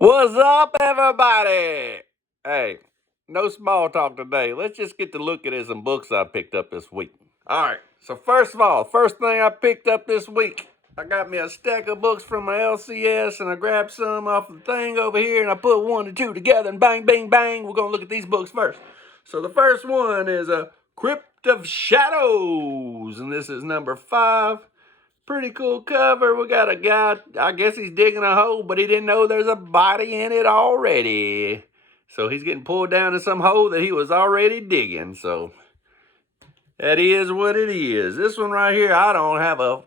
What's up, everybody? Hey, no small talk today. Let's just get to looking at some books I picked up this week. All right, so first of all, first thing I picked up this week, I got me a stack of books from my LCS, and I grabbed some off the thing over here, and I put one and two together, and bang, bang, bang, we're going to look at these books first. So the first one is a Cryptic Shadows, and this is number 5. Pretty cool cover. We got a guy, I guess he's digging a hole, but he didn't know there's a body in it already. So he's getting pulled down in some hole that he was already digging. So that is what it is. This one right here, I don't have a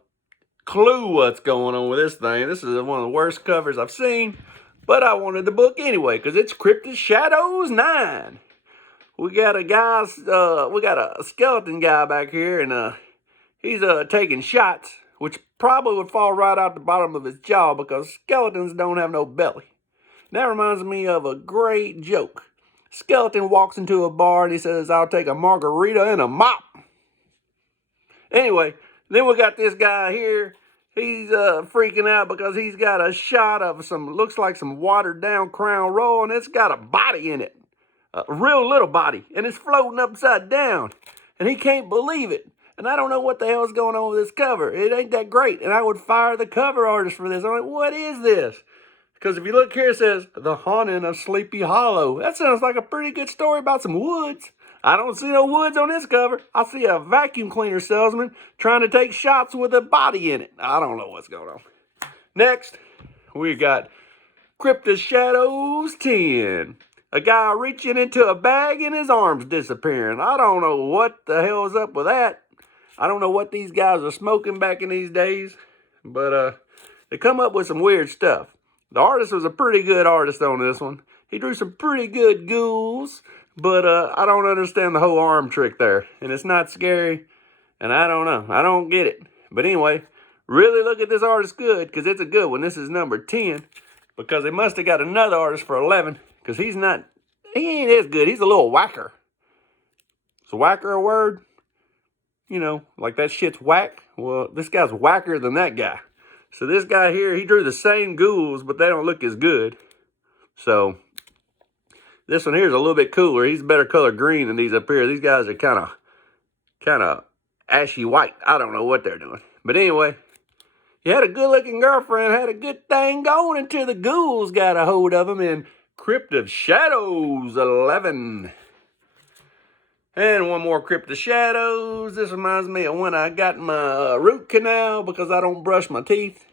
clue what's going on with this thing. This is one of the worst covers I've seen, but I wanted the book anyway because it's Cryptic Shadows 9. We got a skeleton guy back here, and he's taking shots, which probably would fall right out the bottom of his jaw because skeletons don't have no belly. And that reminds me of a great joke. Skeleton walks into a bar and he says, "I'll take a margarita and a mop." Anyway, then we got this guy here. He's freaking out because he's got a shot of looks like some watered down Crown Royal, and it's got a body in it. A real little body. And it's floating upside down. And he can't believe it. And I don't know what the hell is going on with this cover. It ain't that great. And I would fire the cover artist for this. I'm like, what is this? Because if you look here, it says, "The Haunting of Sleepy Hollow." That sounds like a pretty good story about some woods. I don't see no woods on this cover. I see a vacuum cleaner salesman trying to take shots with a body in it. I don't know what's going on. Next, we got Cryptic Shadows 10. A guy reaching into a bag and his arms disappearing. I don't know what the hell is up with that. I don't know what these guys are smoking back in these days, but they come up with some weird stuff. The artist was a pretty good artist on this one. He drew some pretty good ghouls, but I don't understand the whole arm trick there. And it's not scary, and I don't know. I don't get it. But anyway, really look at this artist good, because it's a good one. This is number 10, because they must have got another artist for 11, because he ain't as good. He's a little whacker. Is whacker a word? You know, like that shit's whack. Well, this guy's whacker than that guy. So this guy here, he drew the same ghouls, but they don't look as good. So this one here is a little bit cooler. He's a better color green than these up here. These guys are kind of ashy white. I don't know what they're doing. But anyway, he had a good-looking girlfriend, had a good thing going until the ghouls got a hold of him in Cryptic Shadows 11. And one more Cryptic Shadows. This reminds me of when I got my root canal because I don't brush my teeth.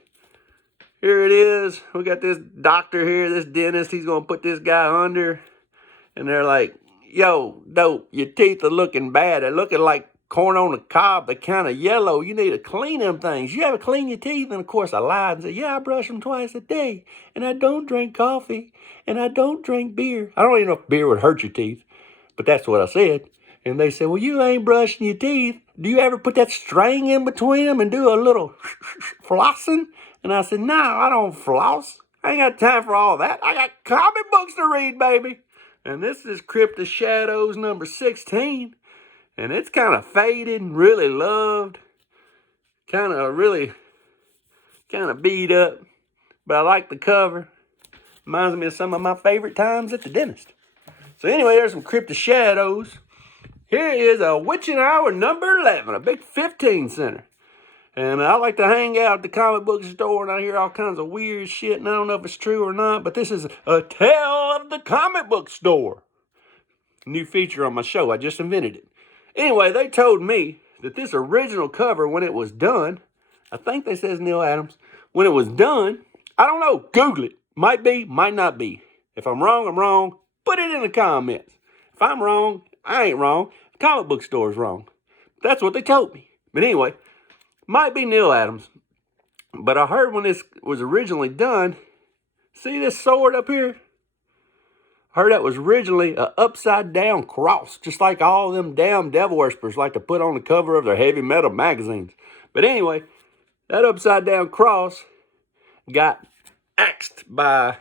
Here it is. We got this doctor here, this dentist. He's going to put this guy under. And they're like, "Yo, dope, your teeth are looking bad. They're looking like corn on the cob. They're kind of yellow. You need to clean them things. You ever clean your teeth?" And of course I lied and said, "Yeah, I brush them twice a day. And I don't drink coffee. And I don't drink beer." I don't even know if beer would hurt your teeth. But that's what I said. And they said, "Well, you ain't brushing your teeth. Do you ever put that string in between them and do a little flossing?" And I said, "No, I don't floss. I ain't got time for all that. I got comic books to read, baby." And this is Cryptic Shadows number 16. And it's kind of faded and really loved. Kind of beat up. But I like the cover. Reminds me of some of my favorite times at the dentist. So anyway, there's some Cryptic Shadows. Here is a Witching Hour number 11, a big 15-center. And I like to hang out at the comic book store, and I hear all kinds of weird shit, and I don't know if it's true or not, but this is a tale of the comic book store. New feature on my show. I just invented it. Anyway, they told me that this original cover, when it was done, I think they says Neil Adams, when it was done, I don't know, Google it. Might be, might not be. If I'm wrong, I'm wrong. Put it in the comments. If I'm wrong, I ain't wrong. The comic book store's wrong. That's what they told me. But anyway, might be Neil Adams. But I heard when this was originally done, see this sword up here? I heard that was originally an upside down cross, just like all them damn devil worshippers like to put on the cover of their heavy metal magazines. But anyway, that upside down cross got axed by,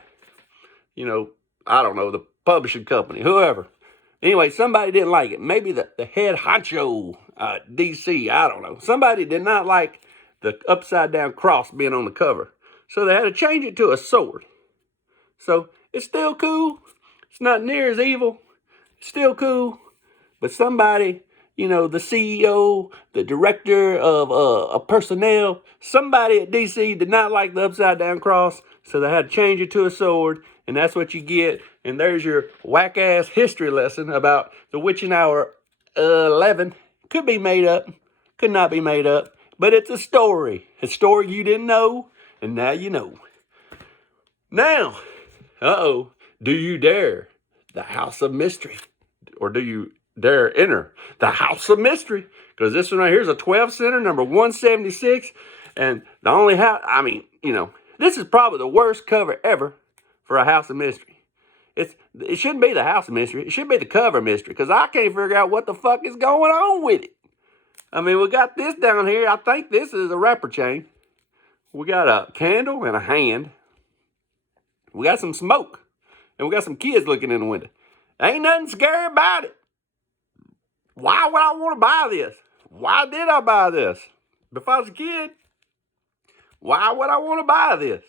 I don't know, the publishing company, whoever. Anyway, somebody didn't like it. Maybe the head honcho, DC, I don't know. Somebody did not like the upside down cross being on the cover. So they had to change it to a sword. So it's still cool. It's not near as evil. It's still cool. But somebody, the CEO, the director of personnel, somebody at DC did not like the upside down cross, so they had to change it to a sword, and that's what you get. And there's your whack ass history lesson about the witching hour 11. Could be made up, could not be made up, but it's a story you didn't know, and now you know. Now, do you dare the House of Mystery? Or do you dare enter the House of Mystery? Because this one right here is a 12 center, number 176. And the only house, this is probably the worst cover ever for a House of Mystery. It shouldn't be the House of Mystery. It should be the cover mystery. Because I can't figure out what the fuck is going on with it. We got this down here. I think this is a wrapper chain. We got a candle and a hand. We got some smoke. And we got some kids looking in the window. Ain't nothing scary about it. Why would I want to buy this? Why did I buy this? If I was a kid, why would I want to buy this?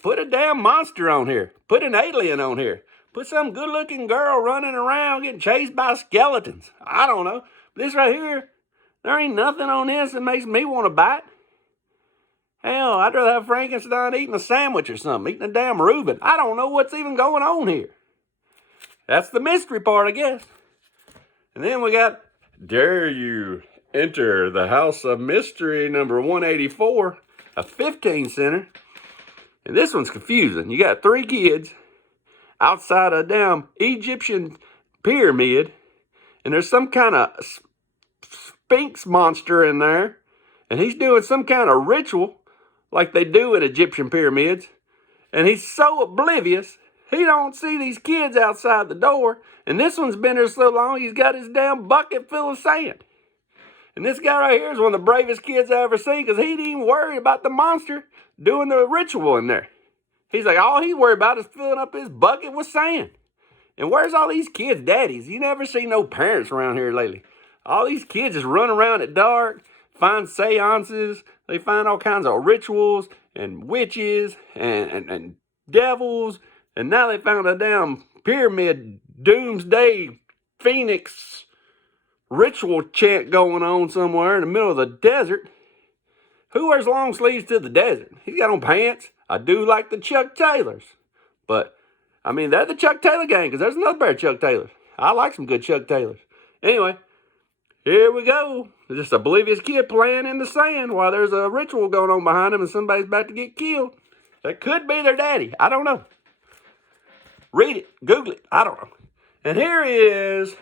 Put a damn monster on here. Put an alien on here. Put some good-looking girl running around getting chased by skeletons. I don't know. This right here, there ain't nothing on this that makes me want to buy it. Hell, I'd rather have Frankenstein eating a sandwich or something, eating a damn Reuben. I don't know what's even going on here. That's the mystery part, I guess. And then we got, dare you enter the House of Mystery number 184, a 15 center. And this one's confusing. You got 3 kids outside a damn Egyptian pyramid, and there's some kind of Sphinx monster in there, and he's doing some kind of ritual like they do in Egyptian pyramids, and he's so oblivious, he don't see these kids outside the door, and this one's been there so long, he's got his damn bucket full of sand. And this guy right here is one of the bravest kids I ever seen, because he didn't even worry about the monster doing the ritual in there. He's like, all he's worried about is filling up his bucket with sand. And where's all these kids' daddies? You never see no parents around here lately. All these kids just run around at dark, find seances, they find all kinds of rituals and witches and devils, and now they found a damn pyramid doomsday phoenix ritual chant going on somewhere in the middle of the desert. Who wears long sleeves to the desert? He's got on pants. I do like the Chuck Taylors, but they're the Chuck Taylor gang, because there's another pair of Chuck Taylors. I like some good Chuck Taylors. Anyway, here we go. There's just a oblivious kid playing in the sand while there's a ritual going on behind him and somebody's about to get killed. That could be their daddy. I don't know. Read it. Google it. I don't know. And here is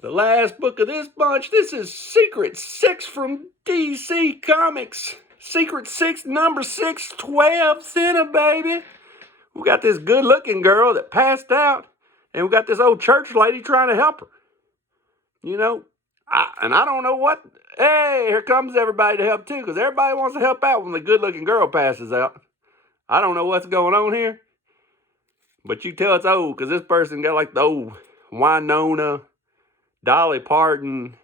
the last book of this bunch. This is Secret 6 from DC Comics. Secret 6, number 612 center, baby. We got this good-looking girl that passed out, and we got this old church lady trying to help her. I don't know what. Hey, here comes everybody to help too, because everybody wants to help out when the good-looking girl passes out. I don't know what's going on here, but you tell it's old, because this person got like the old Winona, Dolly Parton,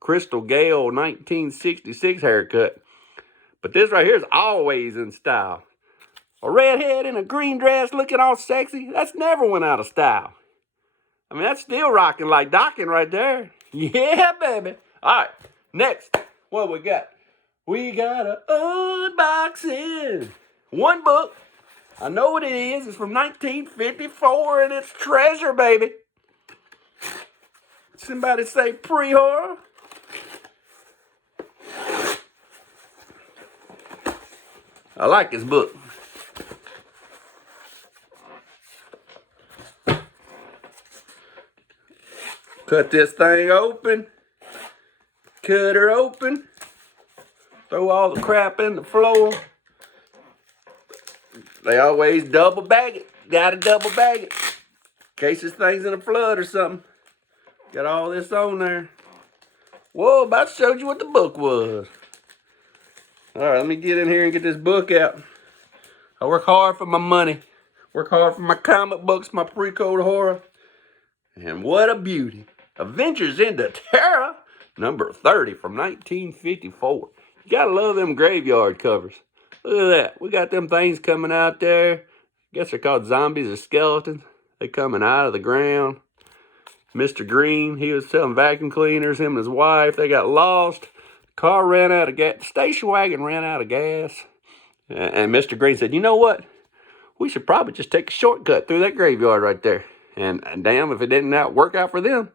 Crystal Gale 1966 haircut. But this right here is always in style. A redhead in a green dress looking all sexy, that's never went out of style. That's still rocking like docking right there. Yeah, baby. All right, next, what we got? We got an unboxing. One book. I know what it is. It's from 1954, and it's treasure, baby. Somebody say pre-horror. I like this book. Cut this thing open. Cut her open. Throw all the crap in the floor. They always double bag it. Gotta double bag it. In case this thing's in a flood or something. Got all this on there. Whoa, about to show you what the book was. Alright, let me get in here and get this book out. I work hard for my money. Work hard for my comic books, my PreCode Horror. And what a beauty. Adventures into Terror, number 30 from 1954. You gotta love them graveyard covers. Look at that. We got them things coming out there. I guess they're called zombies or skeletons. They coming out of the ground. Mr. Green, he was selling vacuum cleaners. Him and his wife, they got lost. Car ran out of gas. Station wagon ran out of gas. And Mr. Green said, you know what? We should probably just take a shortcut through that graveyard right there. And damn, if it didn't work out for them,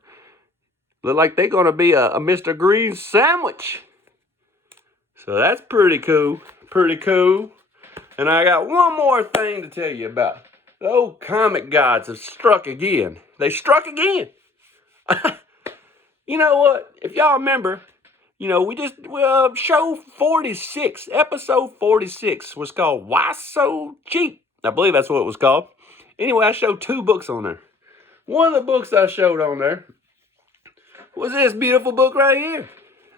look like they're going to be a Mr. Green sandwich. So that's pretty cool. Pretty cool. And I got one more thing to tell you about. The old comic gods have struck again. They struck again. You know what? If y'all remember, you know, show 46, episode 46 was called Why So Cheap? I believe that's what it was called. Anyway, I showed 2 books on there. One of the books I showed on there was this beautiful book right here.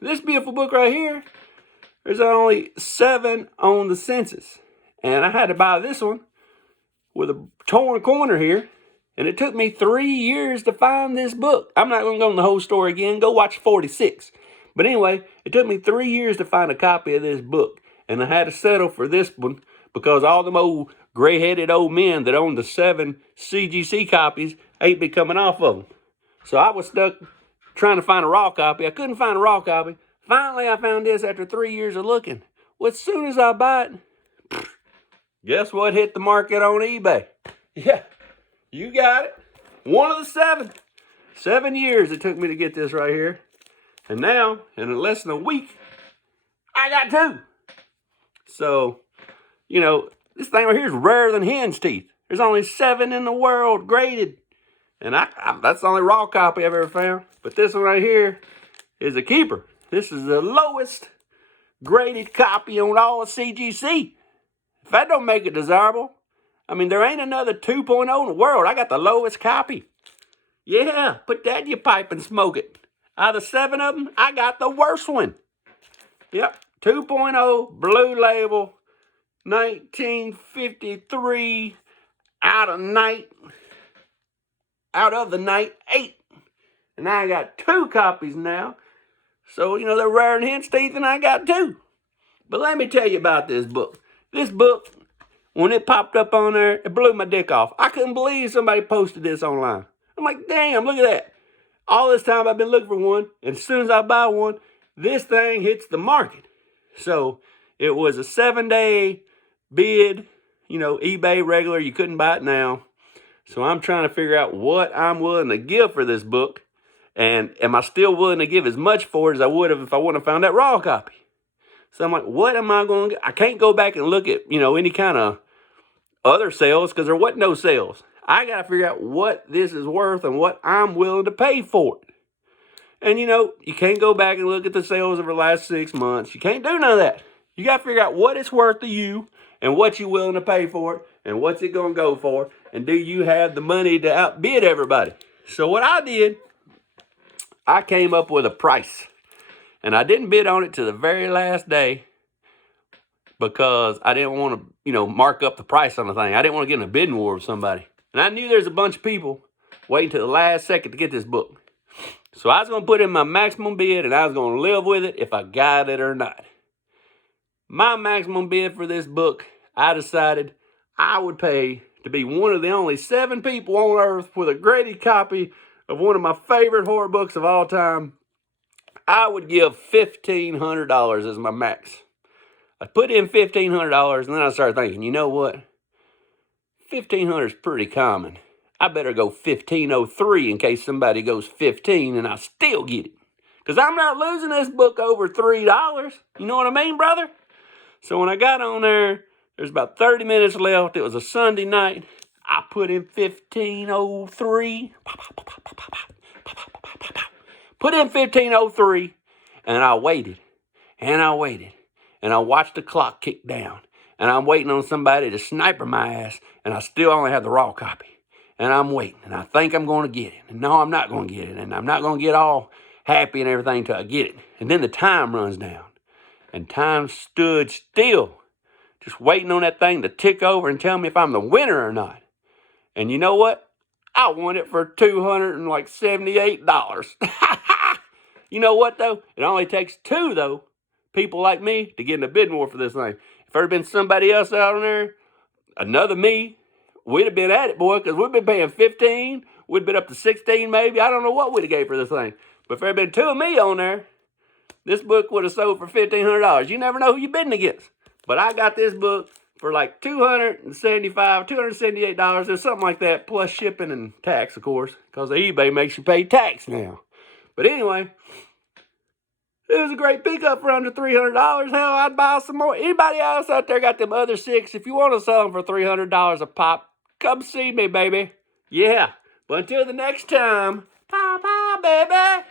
This beautiful book right here, there's only 7 on the census. And I had to buy this one with a torn corner here. And it took me 3 years to find this book. I'm not going to go on the whole story again. Go watch 46. But anyway, it took me 3 years to find a copy of this book. And I had to settle for this one because all them old gray-headed old men that own the 7 CGC copies ain't been coming off of them. So I was stuck trying to find a raw copy. I couldn't find a raw copy. Finally, I found this after 3 years of looking. Well, as soon as I buy it, guess what hit the market on eBay? Yeah. You got it. One of the 7. 7 years it took me to get this right here. And now, in less than a week, I got 2. So, you know, this thing right here is rarer than hen's teeth. There's only 7 in the world graded. And that's the only raw copy I've ever found. But this one right here is a keeper. This is the lowest graded copy on all of CGC. If that don't make it desirable, I mean, there ain't another 2.0 in the world. I got the lowest copy. Yeah, put that in your pipe and smoke it. Out of the 7 of them, I got the worst one. Yep, 2.0, blue label, 1953, out of the night 8. And I got 2 copies now. So, you know, they're rarer than hen's teeth, and I got 2. But let me tell you about this book. This book, when it popped up on there, it blew my dick off. I couldn't believe somebody posted this online. I'm like, damn, look at that. All this time I've been looking for one, and as soon as I buy one, this thing hits the market. So it was a 7-day bid, you know, eBay regular. You couldn't buy it now. So I'm trying to figure out what I'm willing to give for this book. And am I still willing to give as much for it as I would have if I wouldn't have found that raw copy? So I'm like, what am I going to get? I can't go back and look at, you know, any kind of other sales because there wasn't no sales. I got to figure out what this is worth and what I'm willing to pay for it. And, you know, you can't go back and look at the sales over the last 6 months. You can't do none of that. You got to figure out what it's worth to you and what you're willing to pay for it and what's it going to go for. And do you have the money to outbid everybody? So what I did, I came up with a price. And I didn't bid on it to the very last day because I didn't want to, you know, mark up the price on the thing. I didn't want to get in a bidding war with somebody. And I knew there's a bunch of people waiting to the last second to get this book. So I was going to put in my maximum bid and I was going to live with it if I got it or not. My maximum bid for this book, I decided I would pay to be one of the only 7 people on earth with a graded copy of one of my favorite horror books of all time. I would give $1,500 as my max. I put in $1,500 and then I started thinking, you know what? $1,500 is pretty common. I better go $1,503 in case somebody goes 15 and I still get it. Because I'm not losing this book over $3. You know what I mean, brother? So when I got on there, there's about 30 minutes left. It was a Sunday night. I put in $1,503. Put in $1,503 and I waited and I waited and I watched the clock kick down and I'm waiting on somebody to sniper my ass and I still only have the raw copy and I'm waiting and I think I'm going to get it and no, I'm not going to get it and I'm not going to get all happy and everything till I get it. And then the time runs down and time stood still just waiting on that thing to tick over and tell me if I'm the winner or not. And you know what? I won it for $278. You know what, though? It only takes 2, though, people like me to get in a bidding war for this thing. If there'd been somebody else out on there, another me, we'd have been at it, boy, because we've been paying 15. We'd been up to 16 maybe. I don't know what we'd have gave for this thing. But if there had been two of me on there, this book would have sold for $1,500. You never know who you're bidding against. But I got this book for like $278, or something like that, plus shipping and tax, of course, because eBay makes you pay tax now. But anyway, it was a great pickup for under $300. Hell, I'd buy some more. Anybody else out there got them other 6? If you want to sell them for $300 a pop, come see me, baby. Yeah. But until the next time, bye-bye, baby.